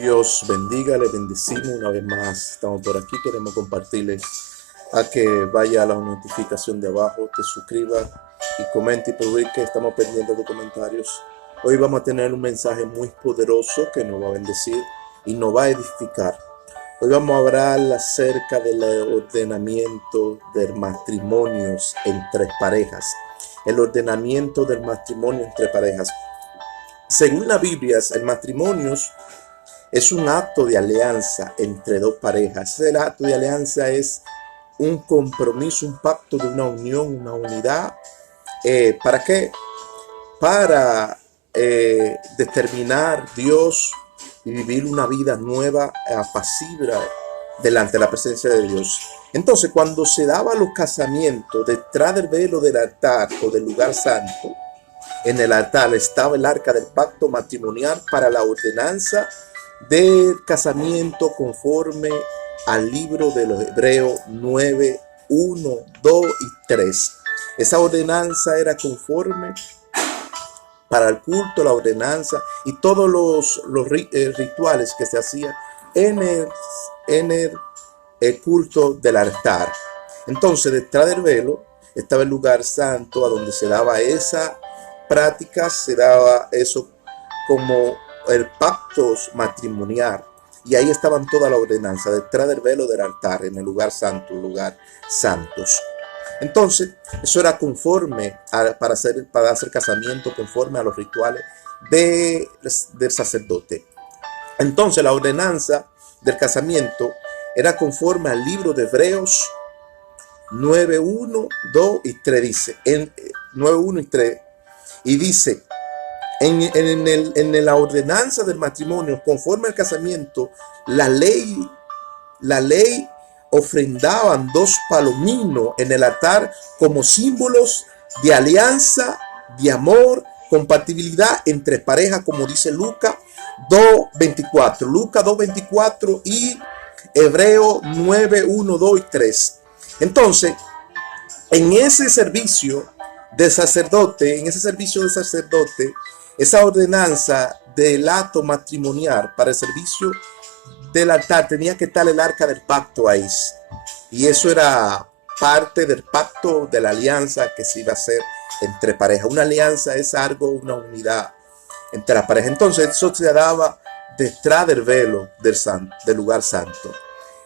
Dios bendiga, le bendecimos una vez más. Estamos por aquí, queremos compartirles a que vaya a la notificación de abajo, te suscriba y comente y publique. Estamos pendientes de comentarios. Hoy vamos a tener un mensaje muy poderoso que nos va a bendecir y nos va a edificar. Hoy vamos a hablar acerca del ordenamiento de matrimonios entre parejas. El ordenamiento del matrimonio entre parejas. Según la Biblia, el matrimonio es un acto de alianza entre dos parejas. El acto de alianza es un compromiso, un pacto de una unión, una unidad. ¿Para qué? Para determinar Dios y vivir una vida nueva, apacible delante de la presencia de Dios. Entonces, cuando se daban los casamientos detrás del velo del altar o del lugar santo, en el altar estaba el arca del pacto matrimonial para la ordenanza del casamiento conforme al libro de los Hebreos 9, 1, 2 y 3. Esa ordenanza era conforme para el culto, la ordenanza y todos los rituales que se hacían en el culto del altar. Entonces, detrás del velo estaba el lugar santo a donde se daba esa práctica, se daba eso como el pacto matrimonial, y ahí estaban toda la ordenanza detrás del velo del altar, en el lugar santo, lugar santos. Entonces, eso era conforme para hacer casamiento, conforme a los rituales del sacerdote. Entonces, la ordenanza del casamiento era conforme al libro de Hebreos 9, 1, 2 y 3, dice, en 9, 1 y 3, y dice, en la ordenanza del matrimonio, conforme al casamiento, la ley ofrendaban 2 palominos en el altar como símbolos de alianza, de amor, compatibilidad entre parejas, como dice Lucas 2:24. Lucas 2:24 y Hebreo 9, 1, 2 y 3. Entonces, en ese servicio de sacerdote, esa ordenanza del acto matrimonial para el servicio del altar tenía que estar el arca del pacto ahí. Y eso era parte del pacto de la alianza que se iba a hacer entre parejas. Una alianza es algo, una unidad entre las parejas. Entonces eso se daba detrás del velo del lugar santo.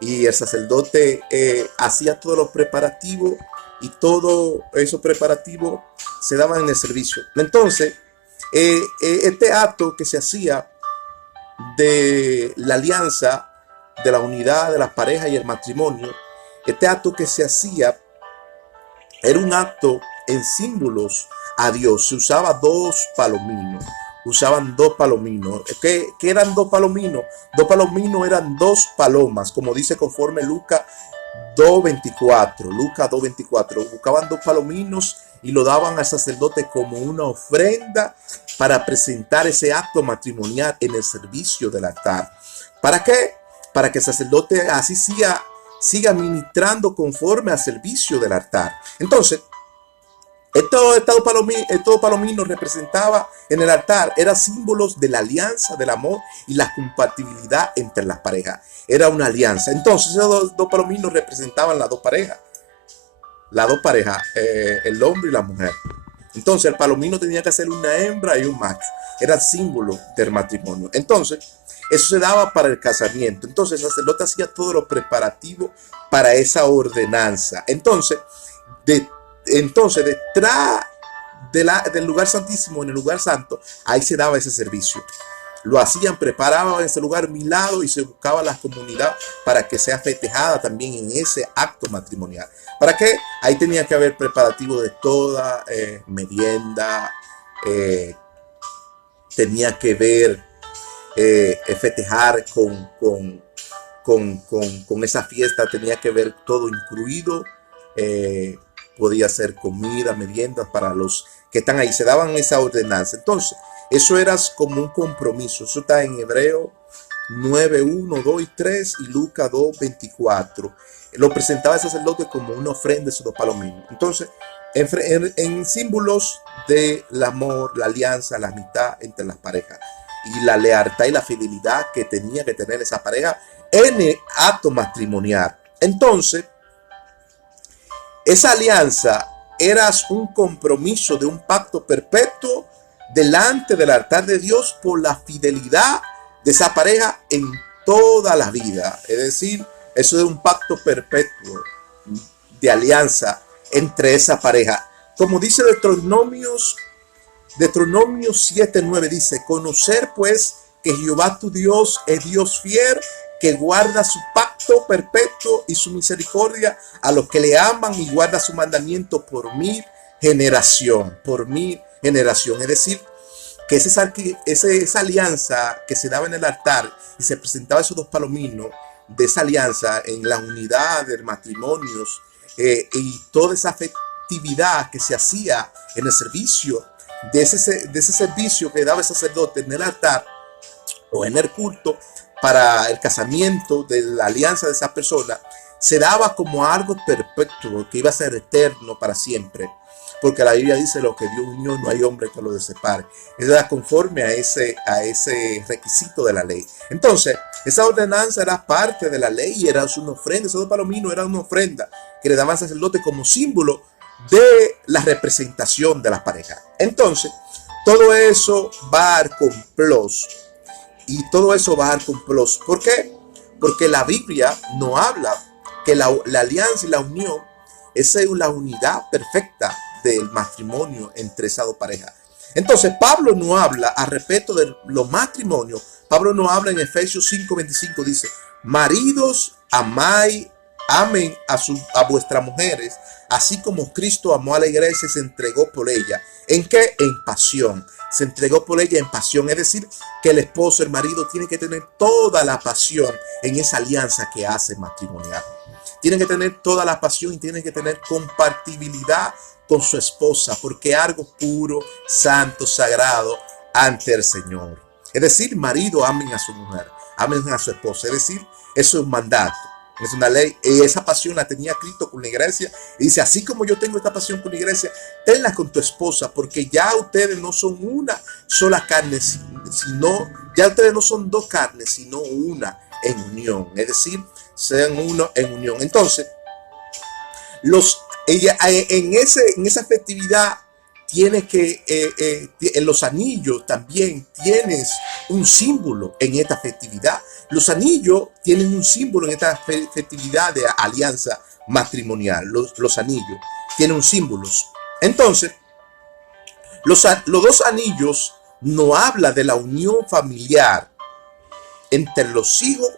Y el sacerdote hacía todos los preparativos, y todos esos preparativos se daban en el servicio. Entonces, este acto que se hacía de la alianza, de la unidad de las parejas y el matrimonio, este acto que se hacía era un acto en símbolos a Dios. Se usaba 2 palominos. Usaban 2 palominos. ¿Qué eran 2 palominos? 2 palominos eran 2 palomas, como dice conforme Lucas 2:24. Lucas 2:24. Buscaban 2 palominos y lo daban al sacerdote como una ofrenda para presentar ese acto matrimonial en el servicio del altar. ¿Para qué? Para que el sacerdote así siga ministrando conforme al servicio del altar. Entonces, estos palominos representaba en el altar, eran símbolos de la alianza, del amor y la compatibilidad entre las parejas. Era una alianza. Entonces, esos dos palominos representaban las dos parejas. El hombre y la mujer. Entonces, el palomino tenía que ser una hembra y un macho. Era símbolo del matrimonio. Entonces, eso se daba para el casamiento. Entonces, el sacerdote hacía todos los preparativos para esa ordenanza. Entonces, detrás del lugar santísimo, en el lugar santo, ahí se daba ese servicio. Lo hacían, preparaban ese lugar milado y se buscaba la comunidad para que sea festejada también en ese acto matrimonial. ¿Para qué? Ahí tenía que haber preparativo de toda merienda, tenía que ver festejar con esa fiesta, tenía que ver todo incluido. Podía ser comida, meriendas para los que están ahí. Se daban esa ordenanza. Entonces, eso era como un compromiso. Eso está en Hebreo 9, 1, 2 y 3 y Lucas 2:24. Lo presentaba el sacerdote como una ofrenda de esos 2 palominos. Entonces, en símbolos del amor, la alianza, la amistad entre las parejas. y la lealtad y la fidelidad que tenía que tener esa pareja en el acto matrimonial. Entonces, esa alianza era un compromiso de un pacto perpetuo delante del altar de Dios por la fidelidad de esa pareja en toda la vida. Es decir, eso es un pacto perpetuo de alianza entre esa pareja. Como dice Deuteronomio 7:9 dice: conocer pues que Jehová tu Dios es Dios fiel, que guarda su pacto perpetuo y su misericordia a los que le aman, y guarda su mandamiento por 1000 generación, por 1000 generación. Es decir, que esa alianza que se daba en el altar y se presentaba esos dos palominos de esa alianza en la unidad del matrimonio, y toda esa afectividad que se hacía en el servicio, de ese servicio que daba el sacerdote en el altar o en el culto para el casamiento de la alianza de esa persona, se daba como algo perpetuo que iba a ser eterno para siempre, porque la Biblia dice: lo que Dios unió no hay hombre que lo separe. Eso era conforme a ese requisito de la ley. Entonces, esa ordenanza era parte de la ley y era una ofrenda. Esos dos palominos eran una ofrenda que le daban al sacerdote como símbolo de la representación de las parejas. Entonces, todo eso va al complot. Y todo eso va al complot. ¿Por qué? Porque la Biblia no habla que la alianza y la unión es la unidad perfecta del matrimonio entre esas dos parejas. Entonces, Pablo no habla al respecto de los matrimonios. Pablo no habla en Efesios 5:25, dice: maridos, amen a vuestras mujeres, así como Cristo amó a la iglesia y se entregó por ella. ¿En qué? En pasión. Se entregó por ella en pasión. Es decir, que el esposo, el marido, tiene que tener toda la pasión en esa alianza que hace matrimonial. Tiene que tener toda la pasión y tiene que tener compatibilidad con su esposa, porque es algo puro, santo, sagrado ante el Señor. Es decir, marido, amen a su mujer, amen a su esposa. Es decir, eso es un mandato, es una ley. Y esa pasión la tenía Cristo con la iglesia. Y dice: así como yo tengo esta pasión con la iglesia, tenla con tu esposa, porque ya ustedes no son una sola carne, sino, ya ustedes no son dos carnes, sino una en unión. Es decir, sean uno en unión. Entonces, en esa festividad tienes que, en los anillos también tienes un símbolo en esta festividad. Los anillos tienen un símbolo en esta festividad de alianza matrimonial. Los anillos tienen un símbolo. Entonces, los dos anillos no habla de la unión familiar entre los hijos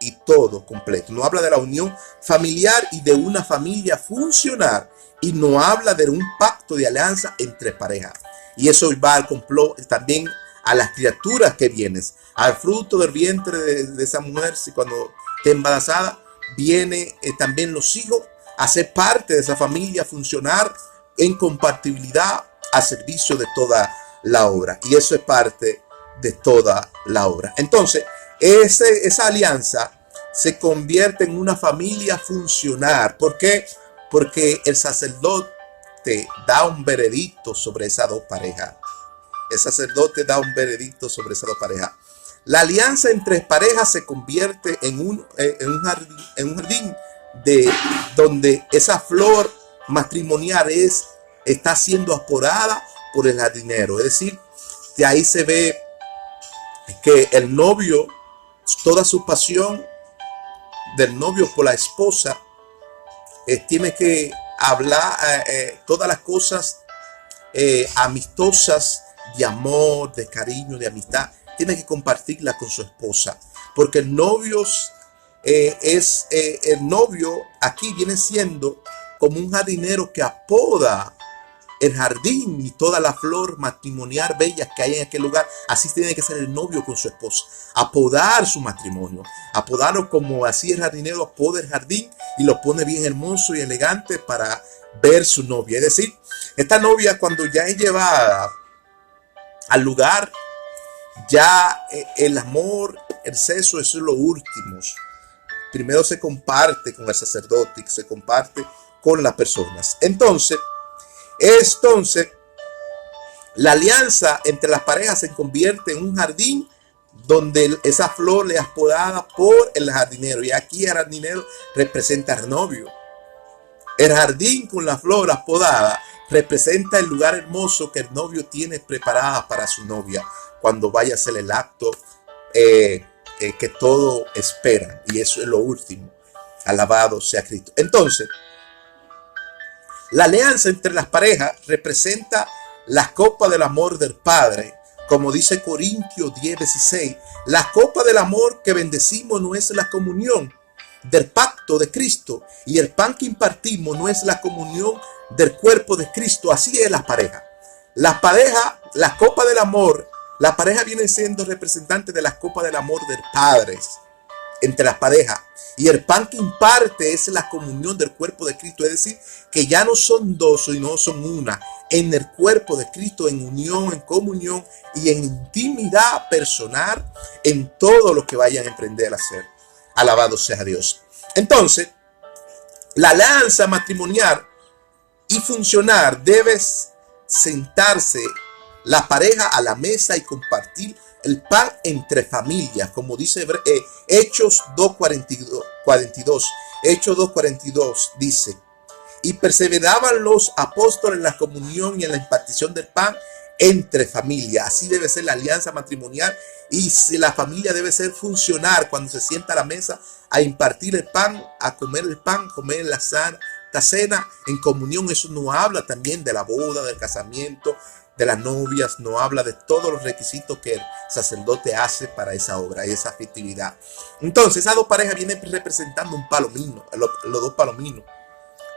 y todo completo. No habla de la unión familiar y de una familia funcional, y no habla de un pacto de alianza entre parejas. Y eso va al complot también a las criaturas que vienen, al fruto del vientre de esa mujer. Si cuando esté embarazada, viene también los hijos a ser parte de esa familia, funcionar en compatibilidad a servicio de toda la obra. Y eso es parte de toda la obra. Entonces, esa alianza se convierte en una familia funcional. ¿Por qué? Porque el sacerdote da un veredicto sobre esas dos parejas. El sacerdote da un veredicto sobre esas dos parejas. La alianza entre parejas se convierte en un jardín donde esa flor matrimonial está siendo aporada por el jardinero. Es decir, de ahí se ve que el novio, toda su pasión del novio por la esposa, tiene que hablar todas las cosas amistosas, de amor, de cariño, de amistad, tiene que compartirla con su esposa, porque el novio aquí viene siendo como un jardinero que apoda el jardín y toda la flor matrimonial bella que hay en aquel lugar. Así tiene que ser el novio con su esposa, apodar su matrimonio, apodarlo como así el jardinero apoda el jardín y lo pone bien hermoso y elegante para ver su novia. Es decir, esta novia, cuando ya es llevada al lugar, ya el amor, el sexo, eso es lo último. Primero se comparte con el sacerdote, se comparte con las personas. Entonces, la alianza entre las parejas se convierte en un jardín donde esa flor le es podada por el jardinero. Y aquí el jardinero representa al novio. El jardín con la flor podada representa el lugar hermoso que el novio tiene preparada para su novia cuando vaya a hacer el acto que todo espera. Y eso es lo último. Alabado sea Cristo. Entonces, la alianza entre las parejas representa la copa del amor del Padre. Como dice Corintios 10:16, la copa del amor que bendecimos no es la comunión del pacto de Cristo, y el pan que impartimos no es la comunión del cuerpo de Cristo. Así es la pareja. La pareja, la copa del amor, la pareja viene siendo representante de la copa del amor del Padre entre las parejas, y el pan que imparte es la comunión del cuerpo de Cristo. Es decir, que ya no son dos, sino son una en el cuerpo de Cristo, en unión, en comunión y en intimidad personal en todo lo que vayan a emprender a hacer. Alabado sea Dios. Entonces, la alianza matrimonial y funcionar debe sentarse la pareja a la mesa y compartir el pan entre familias, como dice Hechos 2:42. Hechos 2:42 dice: y perseveraban los apóstoles en la comunión y en la impartición del pan entre familias. Así debe ser la alianza matrimonial, y si la familia debe ser funcionar cuando se sienta a la mesa a impartir el pan, a comer el pan, comer la cena en comunión. Eso no habla también de la boda, del casamiento, de las novias, no habla de todos los requisitos que el sacerdote hace para esa obra y esa festividad. Entonces, esas dos parejas vienen representando un palomino, los dos palominos,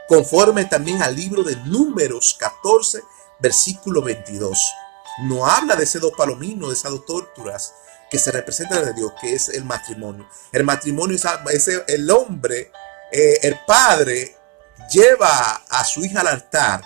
conforme también al libro de Números 14, versículo 22. No habla de esos dos palominos, de esas dos torturas que se representan de Dios, que es el matrimonio. El matrimonio es el hombre, el padre lleva a su hija al altar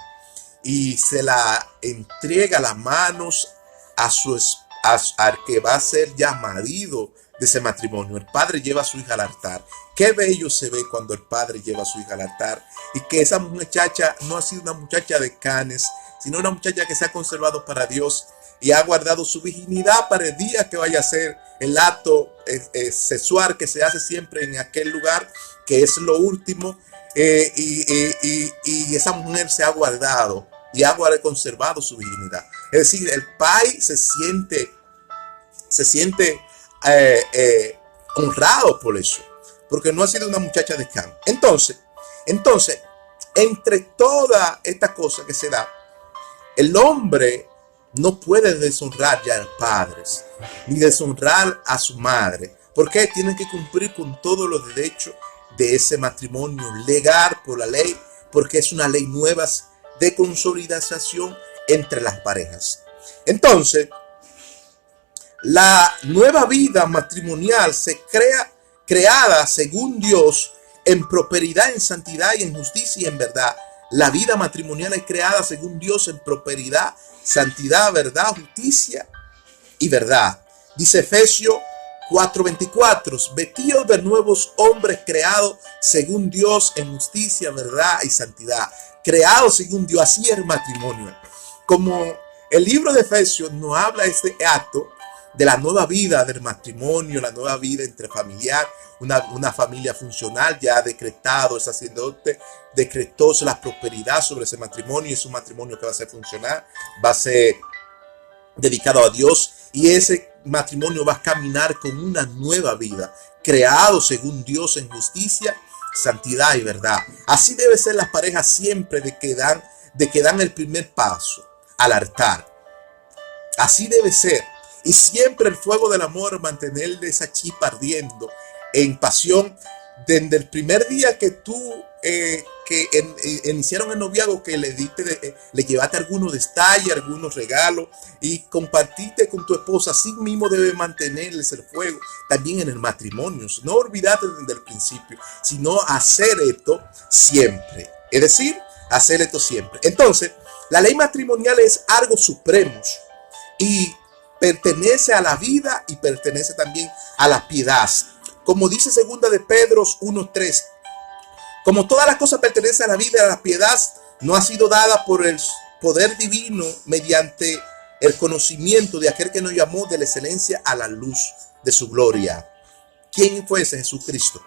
y se la entrega las manos al que va a ser ya marido de ese matrimonio. El padre lleva a su hija al altar. Qué bello se ve cuando el padre lleva a su hija al altar, y que esa muchacha no ha sido una muchacha de canes, sino una muchacha que se ha conservado para Dios y ha guardado su virginidad para el día que vaya a ser el acto sexual que se hace siempre en aquel lugar, que es lo último. Y esa mujer se ha guardado y ha conservado su virginidad. Es decir, el pai se siente honrado por eso, porque no ha sido una muchacha de can. Entonces, entre toda esta cosa que se da, el hombre no puede deshonrar ya a los padres, ni deshonrar a su madre, porque tienen que cumplir con todos los derechos de ese matrimonio legal por la ley, porque es una ley nueva de consolidación entre las parejas. Entonces, la nueva vida matrimonial se creada según Dios en prosperidad, en santidad y en justicia y en verdad. La vida matrimonial es creada según Dios en prosperidad, santidad, verdad, justicia y verdad. Dice Efesios 4:24, vestidos de nuevos hombres creados según Dios en justicia, verdad y santidad. Creados según Dios, así es el matrimonio. Como el libro de Efesios nos habla de este acto de la nueva vida del matrimonio, la nueva vida interfamiliar, una familia funcional, ya decretado, el sacerdote decretó la prosperidad sobre ese matrimonio, y es un matrimonio que va a ser funcional, va a ser dedicado a Dios, y ese matrimonio va a caminar con una nueva vida, creado según Dios en justicia, santidad y verdad. Así debe ser las parejas siempre de que dan el primer paso al altar. Así debe ser. Y siempre el fuego del amor, mantener esa chispa ardiendo en pasión desde el primer día que tú iniciaron el noviazgo, que le llevaste algunos detalles, algunos regalos y compartiste con tu esposa. Así mismo debe mantenerles el fuego también en el matrimonio. No olvidarte desde el principio, sino hacer esto siempre. Es decir, hacer esto siempre. Entonces, la ley matrimonial es algo supremo y pertenece a la vida y pertenece también a la piedad. Como dice segunda de Pedro 1:3, como todas las cosas pertenecen a la vida y a la piedad, no ha sido dada por el poder divino mediante el conocimiento de aquel que nos llamó de la excelencia a la luz de su gloria. ¿Quién fue ese? Jesucristo.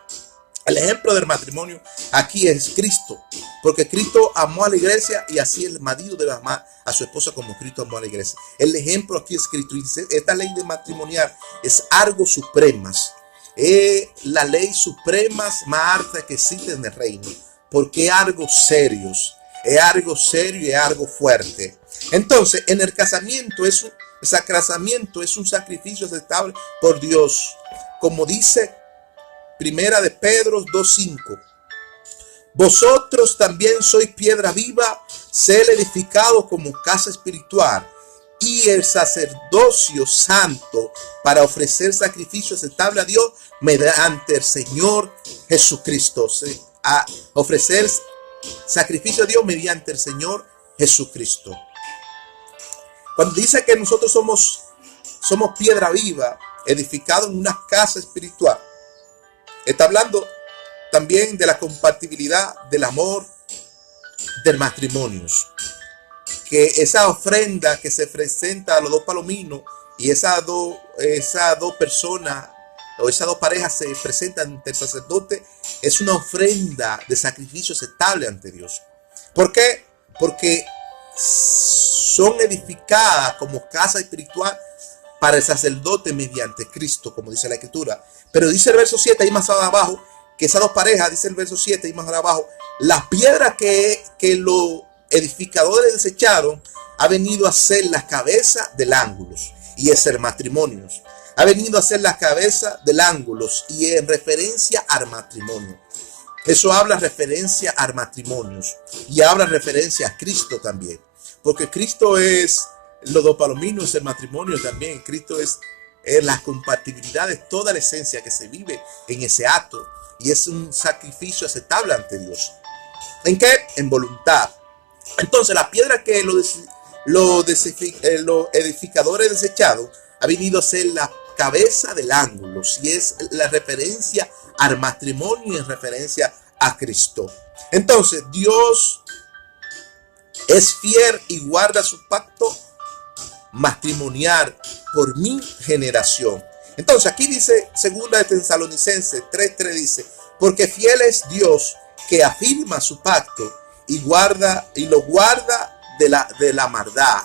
El ejemplo del matrimonio aquí es Cristo, porque Cristo amó a la iglesia y así el marido debe amar a su esposa como Cristo amó a la iglesia. El ejemplo aquí es Cristo. Y esta ley de matrimonial es algo suprema. Es la ley suprema más alta que existe en el reino, porque es algo serio, es algo serio y es algo fuerte. Entonces, en el casamiento es un sacrificio aceptable por Dios, como dice Primera de Pedro 2:5. Vosotros también sois piedra viva, sed edificado como casa espiritual y el sacerdocio santo para ofrecer sacrificio aceptable a Dios mediante el Señor Jesucristo. A ofrecer sacrificio a Dios mediante el Señor Jesucristo. Cuando dice que nosotros somos piedra viva, edificado en una casa espiritual, está hablando también de la compatibilidad del amor del matrimonio. Que esa ofrenda que se presenta a los dos palominos y esas dos personas o esas dos parejas se presentan ante el sacerdote, es una ofrenda de sacrificio aceptable ante Dios. ¿Por qué? Porque son edificadas como casa espiritual para el sacerdote mediante Cristo, como dice la Escritura. Pero dice el verso 7 ahí más abajo, que esas dos parejas, dice el verso 7 ahí más abajo, las piedras que los edificadores desecharon ha venido a ser la cabeza del ángulo, y es el matrimonio. Ha venido a ser la cabeza del ángulo y en referencia al matrimonio. Eso habla referencia al matrimonio y habla referencia a Cristo también. Porque Cristo es los dos palominos, es el matrimonio también. Cristo es la compatibilidad de toda la esencia que se vive en ese acto. Y es un sacrificio aceptable ante Dios. ¿En qué? En voluntad. Entonces la piedra que los edificadores desechados ha venido a ser la cabeza del ángulo, y es la referencia al matrimonio y en referencia a Cristo. Entonces Dios es fiel y guarda su pacto matrimonial por mi generación. Entonces aquí dice segunda de Tesalonicenses 3:3 dice, porque fiel es Dios que afirma su pacto y lo guarda de la maldad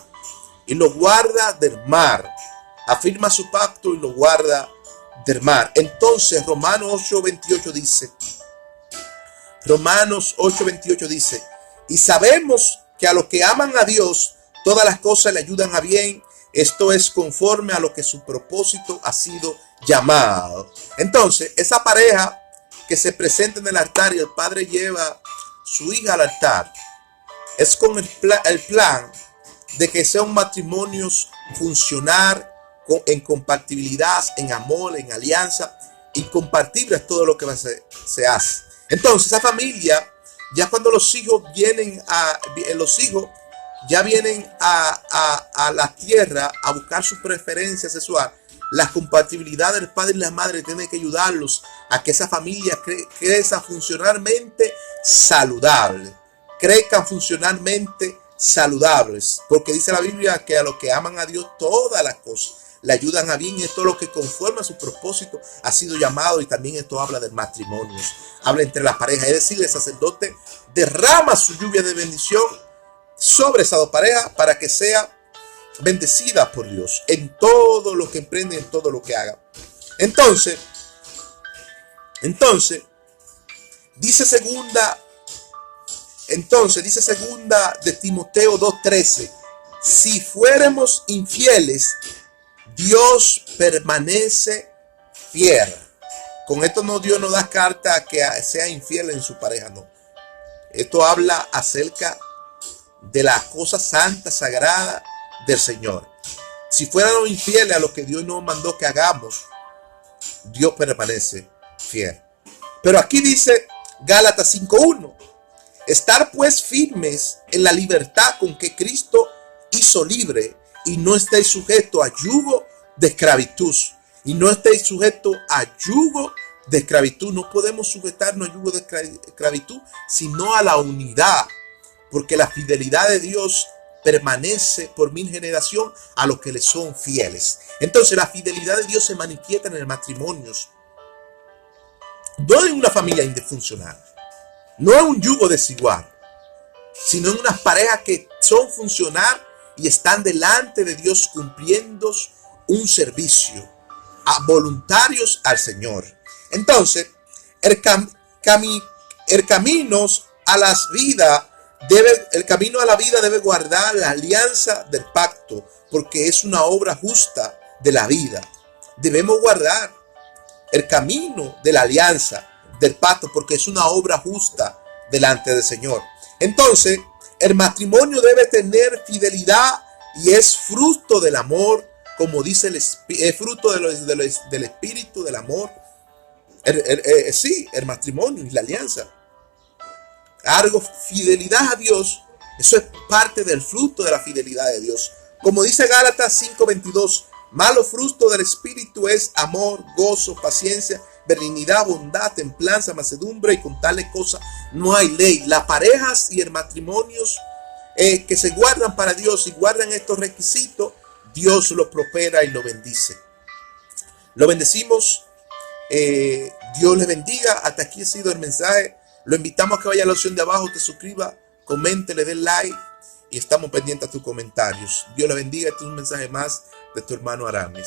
y lo guarda del mar. Afirma su pacto y lo guarda del mar. Entonces Romanos 8:28 dice, y sabemos que a los que aman a Dios, todas las cosas le ayudan a bien. Esto es conforme a lo que su propósito ha sido llamado. Entonces, esa pareja que se presenta en el altar y el padre lleva su hija al altar, es con el plan de que sea un matrimonio funcional, en compatibilidad, en amor, en alianza, incompatible es todo lo que se hace. Entonces esa familia, ya cuando los hijos vienen a la tierra a buscar su preferencia sexual, la compatibilidad del padre y la madre tiene que ayudarlos a que esa familia crezca funcionalmente saludable, crezcan funcionalmente saludables, porque dice la Biblia que a los que aman a Dios todas las cosas le ayudan a bien, y esto es lo que conforme a su propósito ha sido llamado. Y también esto habla del matrimonio, habla entre las parejas, es decir, el sacerdote derrama su lluvia de bendición sobre esas dos parejas para que sea bendecida por Dios en todo lo que emprende, en todo lo que haga. Entonces dice segunda de Timoteo 2:13, si fuéramos infieles, Dios permanece fiel. Con esto Dios no da carta a que sea infiel en su pareja, no. Esto habla acerca de la cosa santa, sagrada del Señor. Si fuéramos infieles a lo que Dios nos mandó que hagamos, Dios permanece fiel. Pero aquí dice Gálatas 5:1, estar pues firmes en la libertad con que Cristo hizo libre, y no estéis sujetos a yugo de esclavitud. Y no estéis sujetos a yugo de esclavitud. No podemos sujetarnos a yugo de esclavitud, sino a la unidad. Porque la fidelidad de Dios permanece por 1000 generaciones a los que le son fieles. Entonces la fidelidad de Dios se manifiesta en el matrimonio, no en una familia disfuncional, no en un yugo desigual, sino en unas parejas que son funcionales y están delante de Dios cumpliendo un servicio voluntarios al Señor. Entonces, el camino a la vida debe guardar la alianza del pacto, porque es una obra justa de la vida. Debemos guardar el camino de la alianza del pacto, porque es una obra justa delante del Señor. Entonces, el matrimonio debe tener fidelidad y es fruto del amor, como dice es fruto del espíritu, del amor. El matrimonio y la alianza. Fidelidad a Dios, eso es parte del fruto de la fidelidad de Dios. Como dice Gálatas 5:22, malo fruto del espíritu es amor, gozo, paciencia, benignidad, bondad, templanza, mansedumbre, y con tales cosas no hay ley. Las parejas y el matrimonio que se guardan para Dios y guardan estos requisitos, Dios los prospera y los bendice. Lo bendecimos. Dios les bendiga. Hasta aquí ha sido el mensaje. Lo invitamos a que vaya a la opción de abajo, te suscriba, comente, le dé like y estamos pendientes a tus comentarios. Dios les bendiga. Este es un mensaje más de tu hermano Aramis.